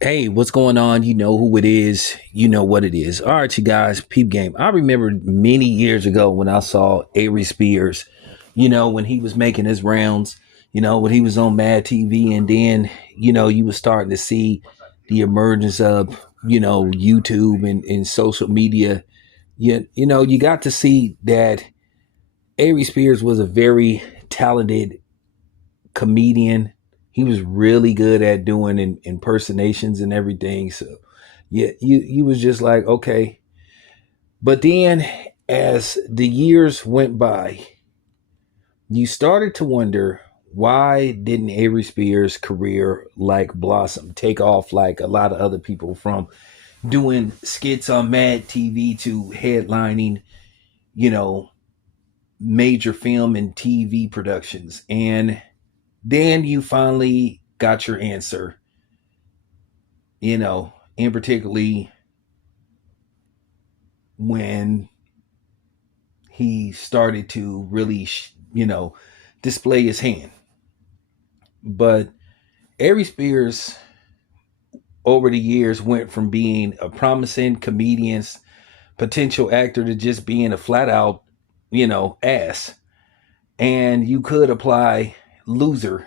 Hey, what's going on? You know who it is. You know what it is. All right, you guys, peep game. I remember many years ago when I saw Aries Spears, when he was making his rounds, when he was on Mad TV. And then, you was starting to see the emergence of, YouTube and social media. You got to see that Aries Spears was a very talented comedian. He was really good at doing impersonations and everything. So yeah, you was just like, okay. But then as the years went by, you started to wonder, why didn't Avery Spears' career like blossom, take off like a lot of other people, from doing skits on Mad TV to headlining, you know, major film and TV productions. And then you finally got your answer, and particularly when he started to really, display his hand. But Aries Spears, over the years, went from being a promising comedian, potential actor, to just being a flat out, ass. And you could apply loser,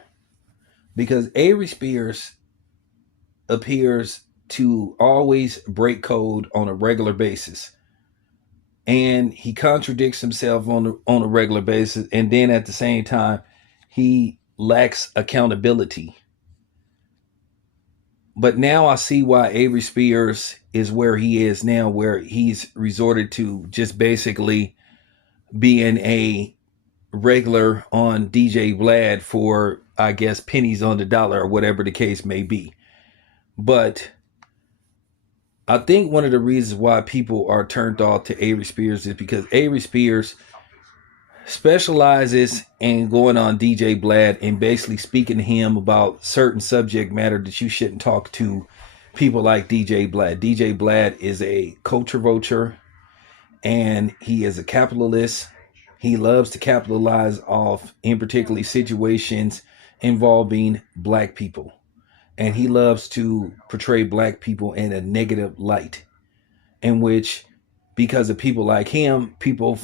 because Aries Spears appears to always break code on a regular basis, and he contradicts himself on a regular basis, and then at the same time he lacks accountability. But now I see why Avery Spears is where he is now, where he's resorted to just basically being a regular on DJ Vlad for, I guess, pennies on the dollar, or whatever the case may be. But I think one of the reasons why people are turned off to Avery Spears is because Avery Spears specializes in going on DJ Vlad and basically speaking to him about certain subject matter that you shouldn't talk to people like DJ Vlad. DJ Vlad is a culture vulture, and he is a capitalist. He loves to capitalize off, in particularly, situations involving black people. And he loves to portray black people in a negative light, in which, because of people like him, people,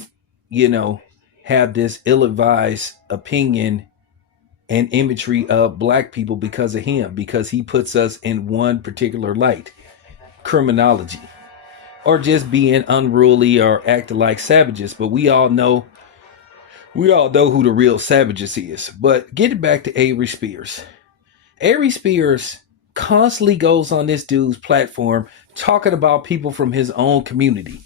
you know, have this ill-advised opinion and imagery of black people because of him, because he puts us in one particular light: criminology, or just being unruly or acting like savages. But we all know who the real savages is. But getting back to Avery Spears. Aries Spears constantly goes on this dude's platform talking about people from his own community.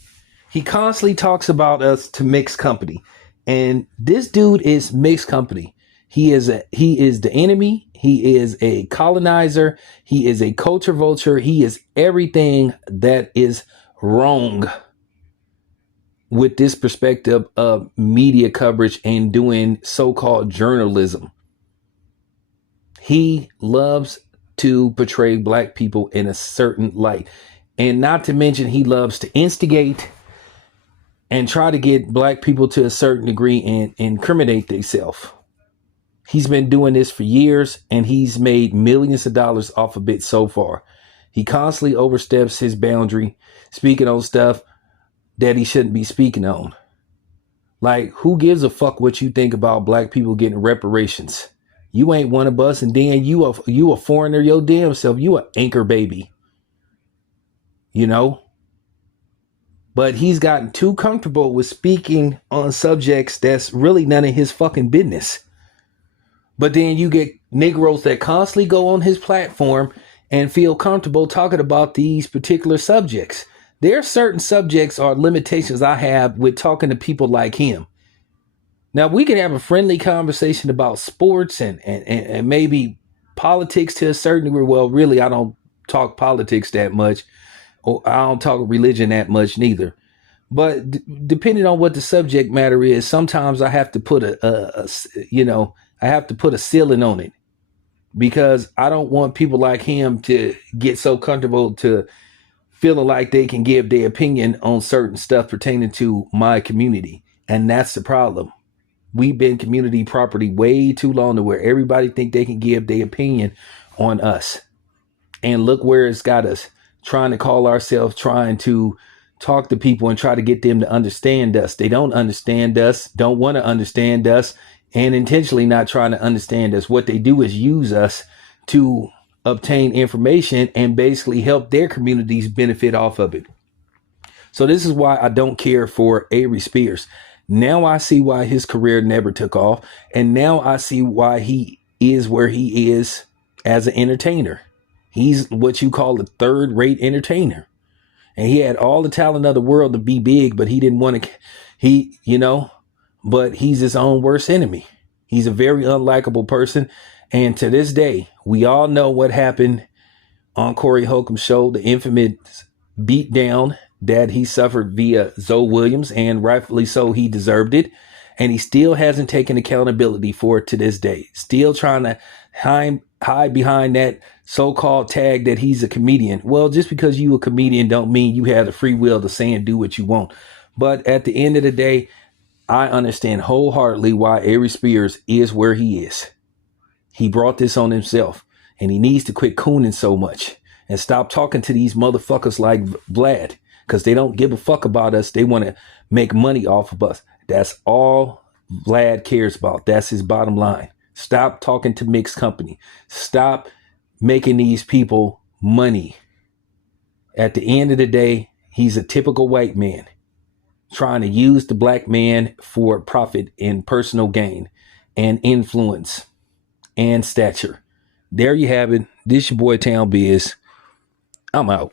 He constantly talks about us to mixed company. And this dude is mixed company. He is the enemy. He is a colonizer. He is a culture vulture. He is everything that is wrong with this perspective of media coverage and doing so-called journalism. He loves to portray black people in a certain light. And not to mention, he loves to instigate and try to get black people to a certain degree and incriminate themselves. He's been doing this for years, and he's made millions of dollars off of it so far. He constantly oversteps his boundary, speaking on stuff that he shouldn't be speaking on. Like, who gives a fuck what you think about black people getting reparations? You ain't one of us, and then you a foreigner your damn self. You a anchor baby, you know. But he's gotten too comfortable with speaking on subjects that's really none of his fucking business. But then you get Negroes that constantly go on his platform and feel comfortable talking about these particular subjects. There are certain subjects or limitations I have with talking to people like him. Now, we can have a friendly conversation about sports and maybe politics to a certain degree. Well, really, I don't talk politics that much, or I don't talk religion that much neither. But depending on what the subject matter is, sometimes I have to put I have to put a ceiling on it, because I don't want people like him to get so comfortable to feeling like they can give their opinion on certain stuff pertaining to my community. And that's the problem. We've been community property way too long, to where everybody think they can give their opinion on us. And look where it's got us, trying to call ourselves, trying to talk to people and try to get them to understand us. They don't understand us, don't want to understand us, and intentionally not trying to understand us. What they do is use us to obtain information and basically help their communities benefit off of it. So this is why I don't care for Aries Spears. Now I see why his career never took off. And now I see why he is where he is as an entertainer. He's what you call a third-rate entertainer. And he had all the talent of the world to be big, but he didn't want to, but he's his own worst enemy. He's a very unlikable person. And to this day, we all know what happened on Corey Holcomb's show, the infamous beatdown that he suffered via Zoe Williams, and rightfully so, he deserved it. And he still hasn't taken accountability for it to this day. Still trying to hide behind that so-called tag that he's a comedian. Well, just because you a comedian don't mean you have the free will to say and do what you want. But at the end of the day, I understand wholeheartedly why Aries Spears is where he is. He brought this on himself, and he needs to quit cooning so much and stop talking to these motherfuckers like Vlad, because they don't give a fuck about us. They want to make money off of us. That's all Vlad cares about. That's his bottom line. Stop talking to mixed company. Stop making these people money. At the end of the day, he's a typical white man trying to use the black man for profit and personal gain and influence and stature. There you have it. This your boy Town Biz. I'm out.